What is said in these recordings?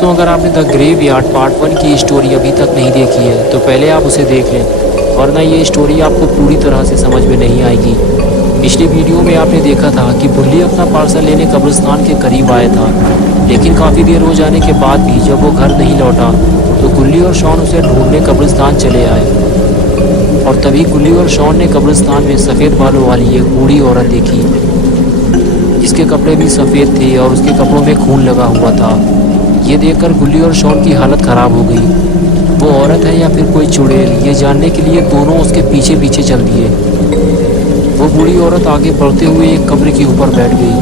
दोस्तों, अगर आपने द ग्रेवयार्ड पार्ट 1 की स्टोरी अभी तक नहीं देखी है तो पहले आप उसे देख लें, वरना ये स्टोरी आपको पूरी तरह से समझ में नहीं आएगी। पिछली वीडियो में आपने देखा था कि बुल्ली अपना पार्सल लेने कब्रिस्तान के करीब आया था, लेकिन काफ़ी देर हो जाने के बाद भी जब वो घर नहीं लौटा तो गुल्ली और शॉन उसे ढूंढने कब्रिस्तान चले आए। और तभी गुल्ली और शॉन ने कब्रिस्तान में सफ़ेद बालों वाली एक बूढ़ी औरत देखी, जिसके कपड़े भी सफ़ेद थे और उसके कपड़ों में खून लगा हुआ था। ये देखकर गुल्ली और शॉन की हालत ख़राब हो गई। वो औरत है या फिर कोई चुड़ैल, ये जानने के लिए दोनों उसके पीछे पीछे चल दिए। वो बूढ़ी औरत आगे बढ़ते हुए एक कब्र के ऊपर बैठ गई,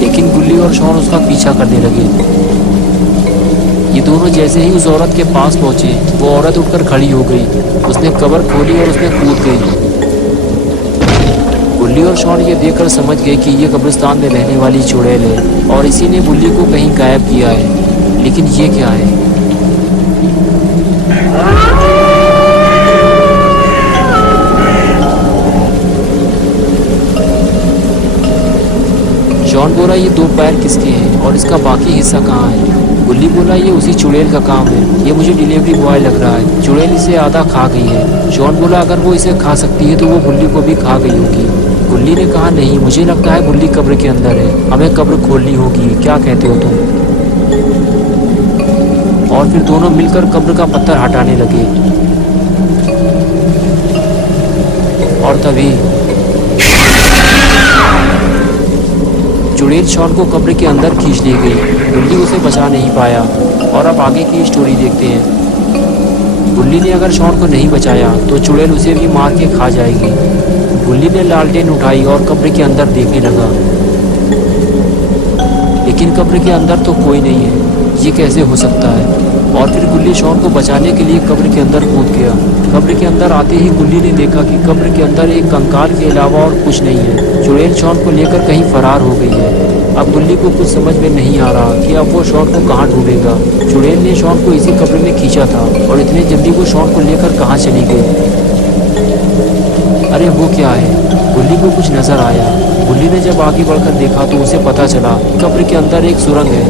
लेकिन गुल्ली और शॉन उसका पीछा करने लगे। ये दोनों जैसे ही उस औरत के पास पहुंचे, वो औरत उठकर खड़ी हो गई। उसने कब्र खोली और उसमें कूद गई। बुल्ली और शॉन ये देखकर समझ गए कि ये कब्रिस्तान में रहने वाली चुड़ैल है और इसी ने बुल्ली को कहीं गायब किया है। लेकिन ये क्या है? शॉन बोला, ये दो पैर किसके हैं और इसका बाकी हिस्सा कहाँ है? बुल्ली बोला, ये उसी चुड़ैल का काम है, ये मुझे डिलीवरी बॉय लग रहा है। चुड़ैल इसे आधा खा गई है। शॉन बोला, अगर वो इसे खा सकती है तो वो बुल्ली को भी खा गई होगी। बुल्ली ने कहा, नहीं, मुझे लगता है बुल्ली कब्र के अंदर है, हमें कब्र खोलनी होगी, क्या कहते हो तुम? और फिर दोनों मिलकर कब्र का पत्थर हटाने लगे। और तभी चुड़ैल शॉन को कब्र के अंदर खींच ली गई। बुल्ली उसे बचा नहीं पाया। और अब आगे की स्टोरी देखते हैं। बुल्ली ने अगर शॉन को नहीं बचाया तो चुड़ैल उसे भी मार के खा जाएगी। बुल्ली ने लालटेन उठाई और कब्र के अंदर देखने लगा, लेकिन कब्र के अंदर तो कोई नहीं है। ये कैसे हो सकता है? और फिर गुल्ली शॉन को बचाने के लिए कब्र के अंदर कूद गया। कब्र के अंदर आते ही गुल्ली ने देखा कि कब्र के अंदर एक कंकाल के अलावा और कुछ नहीं है। चुड़ैल शॉन को लेकर कहीं फरार हो गई है। अब गुल्ली को कुछ समझ में नहीं आ रहा कि अब वो शॉन को कहाँ ढूंढेगा। चुड़ैल ने शॉन को इसी कब्र में खींचा था और इतने जल्दी वो शॉन को लेकर कहाँ चली गई? अरे वो क्या है? गुल्ली को कुछ नजर आया। गुल्ली ने जब आगे बढ़कर देखा तो उसे पता चला कब्र के अंदर एक सुरंग है।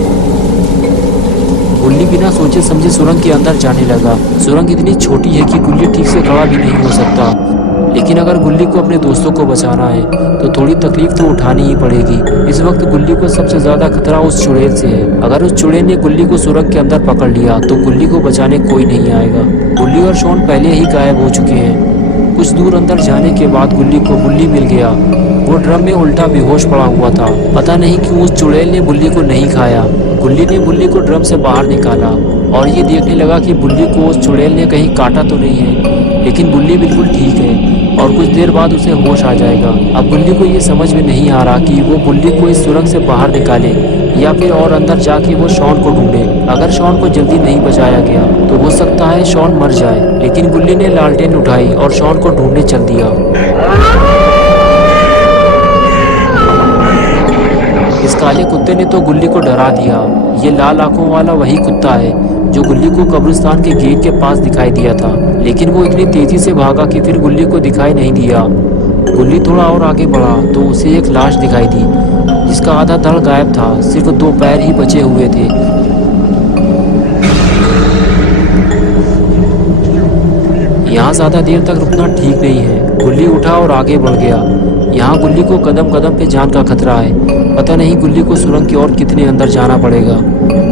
गुल्ली बिना सोचे समझे सुरंग के अंदर जाने लगा। सुरंग इतनी छोटी है कि गुल्ली ठीक से खड़ा भी नहीं हो सकता, लेकिन अगर गुल्ली को अपने दोस्तों को बचाना है तो थोड़ी तकलीफ तो उठानी ही पड़ेगी। इस वक्त गुल्ली को सबसे ज्यादा खतरा उस चुड़ैल से है। अगर उस चुड़ैल ने गुल्ली को सुरंग के अंदर पकड़ लिया तो गुल्ली को बचाने कोई नहीं आएगा। गुल्ली और शॉन पहले ही गायब हो चुके हैं। कुछ दूर अंदर जाने के बाद गुल्ली को बुल्ली मिल गया। वो ड्रम में उल्टा बेहोश पड़ा हुआ था। पता नहीं क्यों उस चुड़ैल ने बुल्ली को नहीं खाया। गुल्ली ने बुल्ली को ड्रम से बाहर निकाला और ये देखने लगा कि बुल्ली को उस चुड़ैल ने कहीं काटा तो नहीं है, लेकिन बुल्ली बिल्कुल ठीक है और कुछ देर बाद उसे होश आ जाएगा। अब बुल्ली को ये समझ में नहीं आ रहा कि वो बुल्ली को इस सुरंग से बाहर निकाले या फिर और अंदर जाके वो शॉन को ढूंढे। अगर शॉन को जल्दी नहीं बचाया गया तो हो सकता है शॉन मर जाए। लेकिन गुल्ली ने लालटेन उठाई और शॉन को ढूंढने चल दिया। इस काले कुत्ते ने तो गुल्ली को डरा दिया। ये लाल आंखों वाला वही कुत्ता है जो गुल्ली को कब्रिस्तान के गेट के पास दिखाई दिया था, लेकिन वो इतनी तेजी से भागा कि फिर गुल्ली को दिखाई नहीं दिया। गुल्ली थोड़ा और आगे बढ़ा तो उसे एक लाश दिखाई दी, जिसका आधा धड़ गायब था, सिर्फ दो पैर ही बचे हुए थे। यहाँ ज्यादा देर तक रुकना ठीक नहीं है। गुल्ली उठा और आगे बढ़ गया। यहाँ गुल्ली को कदम कदम पे जान का खतरा है। पता नहीं गुल्ली को सुरंग की ओर कितने अंदर जाना पड़ेगा।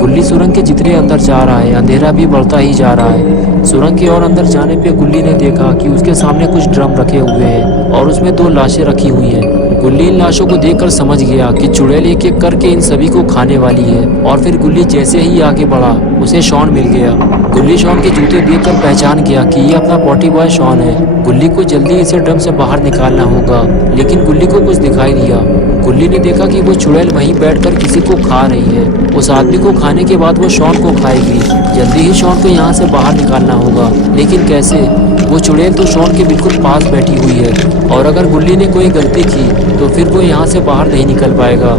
गुल्ली सुरंग के जितने अंदर जा रहा है अंधेरा भी बढ़ता ही जा रहा है। सुरंग की ओर अंदर जाने पे गुल्ली ने देखा कि उसके सामने कुछ ड्रम रखे हुए हैं और उसमें दो लाशें रखी हुई हैं। गुल्ली इन लाशों को देखकर समझ गया कि चुड़ैल एक एक करके इन सभी को खाने वाली है। और फिर गुल्ली जैसे ही आगे बढ़ा उसे शॉन मिल गया। गुल्ली शॉन के जूते देखकर पहचान गया कि ये अपना पॉटी बॉय शॉन है। गुल्ली को जल्दी इसे ड्रम से बाहर निकालना होगा, लेकिन गुल्ली को कुछ दिखाई दिया। गुल्ली ने देखा कि वो चुड़ैल वहीं बैठकर किसी को खा रही है। उस आदमी को खाने के बाद वो शॉन को खाएगी। जल्दी ही शॉन को यहाँ से बाहर निकालना होगा, लेकिन कैसे? वो चुड़ैल तो शॉन के बिल्कुल पास बैठी हुई है और अगर गुल्ली ने कोई गलती की तो फिर वो यहाँ से बाहर नहीं निकल पाएगा।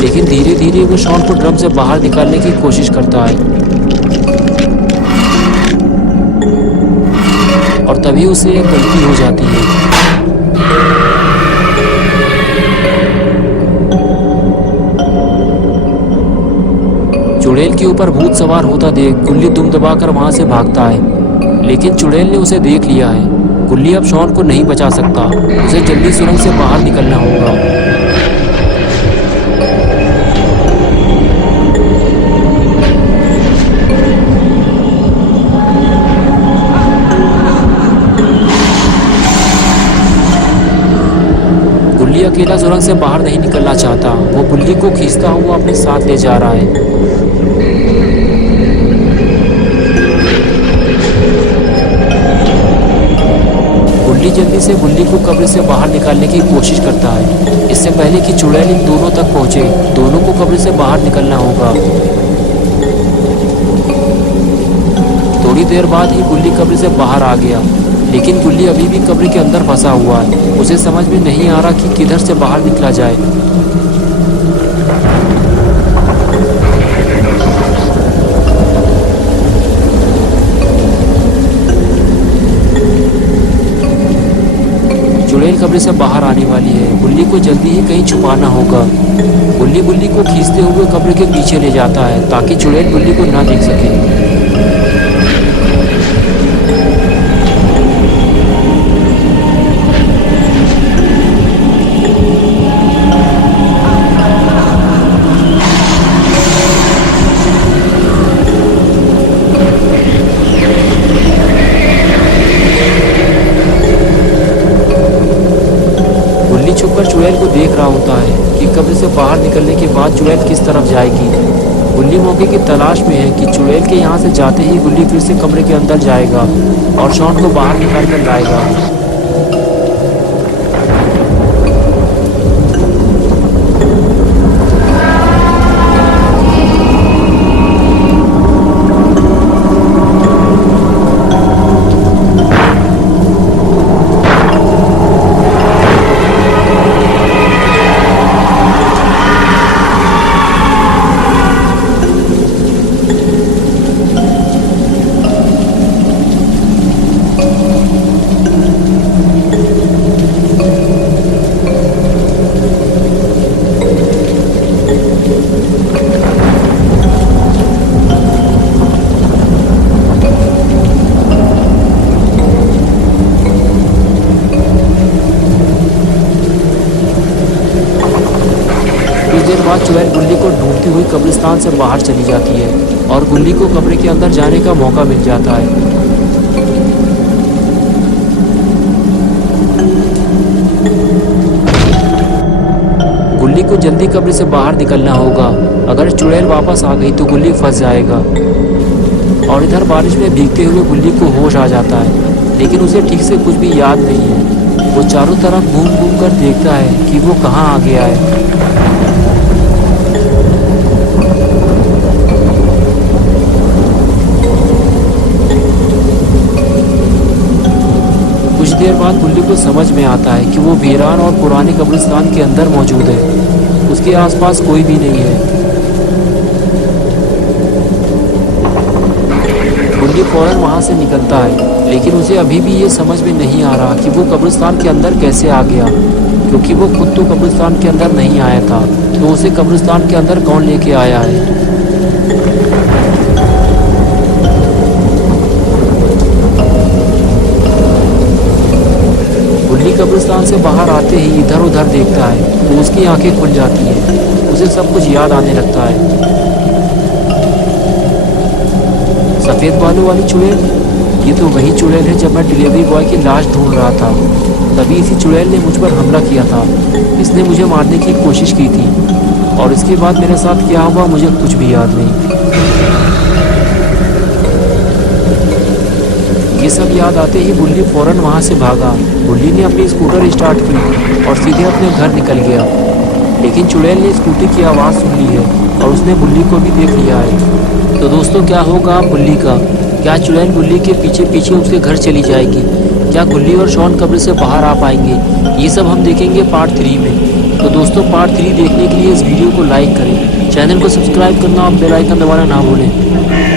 लेकिन धीरे धीरे वो शॉन को ड्रम से बाहर निकालने की कोशिश करता है और तभी उसे एक गलती हो जाती है। चुड़ैल के ऊपर भूत सवार होता देख गुल्ली दुम दबाकर वहां से भागता है, लेकिन चुड़ैल ने उसे देख लिया है। गुल्ली अब शॉन को नहीं बचा सकता, उसे जल्दी सुरंग से बाहर निकलना होगा। गुल्ली अकेला सुरंग से बाहर नहीं निकलना चाहता, वो गुल्ली को खींचता हुआ अपने साथ ले जा रहा है। गुल्ली जल्दी से गुल्ली को कब्र से बाहर निकालने की कोशिश करता है। इससे पहले कि चुड़ैल इन दोनों तक पहुंचे, दोनों को कब्र से बाहर निकलना होगा। थोड़ी देर बाद ही गुल्ली कब्र से बाहर आ गया, लेकिन गुल्ली अभी भी कब्र के अंदर फंसा हुआ है। उसे समझ में नहीं आ रहा कि किधर से बाहर निकला जाए। चुड़ैल कब्र से बाहर आने वाली है, गुल्ली को जल्दी ही कहीं छुपाना होगा। गुल्ली को खींचते हुए कब्र के पीछे ले जाता है ताकि चुड़ैल गुल्ली को ना देख सके। छुपकर चुड़ैल को देख रहा होता है कि कब्र से बाहर निकलने के बाद चुड़ैल किस तरफ जाएगी। गुल्ली मौके की तलाश में है कि चुड़ैल के यहाँ से जाते ही गुल्ली फिर से कमरे के अंदर जाएगा और शॉन को बाहर निकाल कर लाएगा। कुछ देर बाद चुड़ैल गुल्ली को ढूंढती हुई कब्रिस्तान से बाहर चली जाती है और गुल्ली को कमरे के अंदर जाने का मौका मिल जाता है। गुल्ली को जल्दी कब्र से बाहर निकलना होगा, अगर चुड़ैल वापस आ गई तो गुल्ली फंस जाएगा। और इधर बारिश में भीगते हुए गुल्ली को होश आ जाता है, लेकिन उसे ठीक से कुछ भी याद नहीं है। वो चारों तरफ घूम घूम कर देखता है कि वो कहाँ आ गया है। कुछ देर बाद गुल्ली को समझ में आता है कि वो वीरान और पुराने कब्रिस्तान के अंदर मौजूद है। उसके आसपास कोई भी नहीं है। गुल्ली फौरन वहाँ से निकलता है, लेकिन उसे अभी भी ये समझ में नहीं आ रहा कि वो कब्रिस्तान के अंदर कैसे आ गया, क्योंकि वो खुद तो कब्रिस्तान के अंदर नहीं आया था, तो उसे कब्रिस्तान के अंदर कौन लेके आया है। गुल्ली कब्रिस्तान से बाहर आते ही इधर उधर देखता है तो उसकी आंखें खुल जाती हैं, उसे सब कुछ याद आने लगता है। सफ़ेद बालों वाली चुड़ैल, ये तो वही चुड़ैल है जब मैं डिलीवरी बॉय की लाश ढूंढ रहा था। तभी इसी चुड़ैल ने मुझ पर हमला किया था। इसने मुझे मारने की कोशिश की थी और इसके बाद मेरे साथ क्या हुआ मुझे कुछ भी याद नहीं। ये सब याद आते ही गुल्ली फौरन वहाँ से भागा। गुल्ली ने अपनी स्कूटर स्टार्ट की और सीधे अपने घर निकल गया, लेकिन चुड़ैल ने स्कूटी की आवाज़ सुन ली है और उसने गुल्ली को भी देख लिया है। तो दोस्तों, क्या होगा गुल्ली का? क्या चुड़ैल गुल्ली के पीछे पीछे उसके घर चली जाएगी? क्या गुल्ली और शॉन कब्र से बाहर आ पाएंगे? ये सब हम देखेंगे पार्ट 3 में। तो दोस्तों, पार्ट 3 देखने के लिए इस वीडियो को लाइक करें, चैनल को सब्सक्राइब करना और बेल आइकन दबाना ना भूलें।